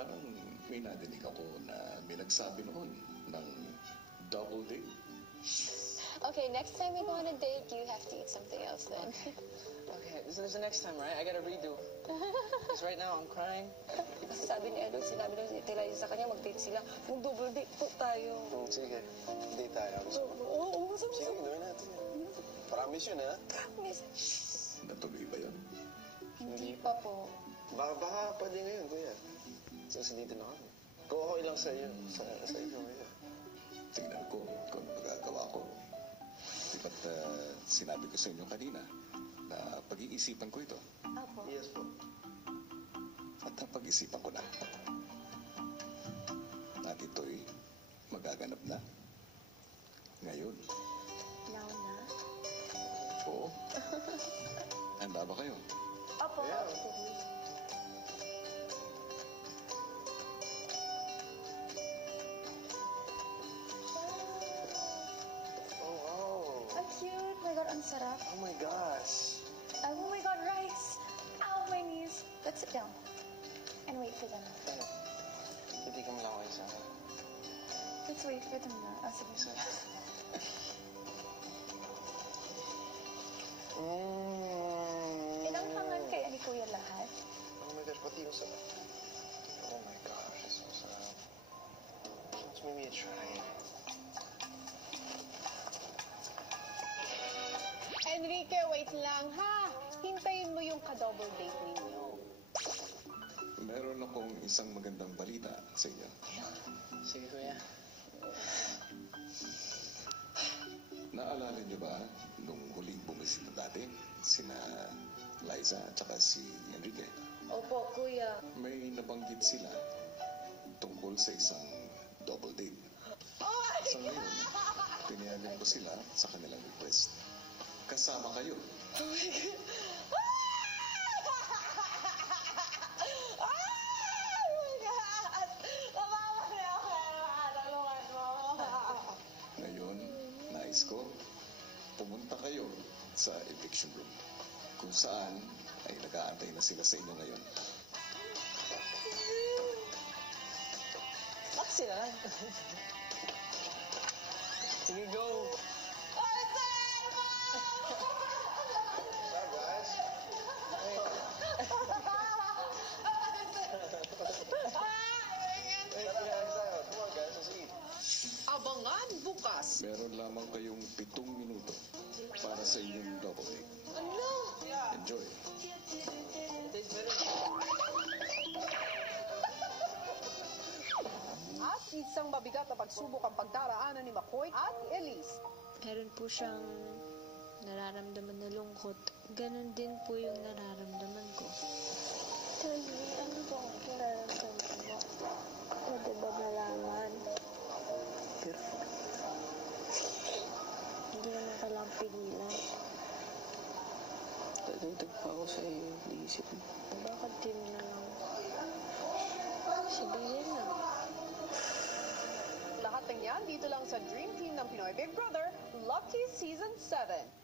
Parang may nadinig ako na may nagsabi noon ng double date. Okay, next time we go on a date, you have to eat something else then. Okay, this is the next time, right? I gotta redo. Because right now, I'm crying. Kasi sabi ni Edo, sinabi daw si Tila sa kanya, mag-date sila. Mag-double date po tayo. Sige, date tayo. Oo, sabi. Sige, gawin natin yan. Promise yun, ha? Promise. Natuloy ba yun? Hindi pa po. Baka pwede ngayon, kuya. Sasalitin na kami. Kung okay lang sa iyo, sa iyo, kuya. Tingnan ko kung magagawa ko. Di ba't sinabi ko sa inyo kanina na pag-iisipan ko ito? Apo. Yes po. At napag-isipan ko na. At ito'y magaganap na. Ngayon. Now na? Oo. Handa ba kayo? Apo. Yeah. Cute. Oh my God, ang sarap. Oh my gosh. Oh my God, rice. Ow, my knees. Let's sit down and wait for them. Hindi ka malaway sa akin. Let's wait for them na. Ah, sige. Ilang hangan kaya ni Kuya lahat? Oh my gosh, pati yung sarap. Oh my gosh, it's so sarap. Let's maybe try it. Enrique, wait lang ha. Hintayin mo yung ka-double date ninyo. Meron akong isang magandang balita sa inyo. Sige, kuya. Naalala niyo ba nung huling bumisita dati? Sina Liza at saka si Enrique. Opo, Kuya. May nabanggit sila tungkol sa isang double date. Sa ngayon, pinayagan ko sila sa kanilang request. Kasama kayo. Oh my God. Ngayon, nais ko, pumunta kayo sa eviction room. Kung saan ay nag-aantay na sila sa inyo ngayon. Sila. Sige, go. Abangan bukas. Meron lamang kayong 7 minuto para sa inyong double date. Ano? Enjoy. At isang mabigat na pagsubok ang pagdaraanan ni McCoy at Elise. Meron po siyang nararamdaman na lungkot. Ganon din po yung nararamdaman ko. Tayo, ano ba ang nararamdaman mo? Pwede ba malaman? Hindi naman kailangang pigilan. Dadagdag pa ako sa iyo. Iisip mo. Bakit di mo na lang sabihin na? Lahat ng yan dito lang sa Dream Team ng Pinoy Big Brother, Lucky Season 7.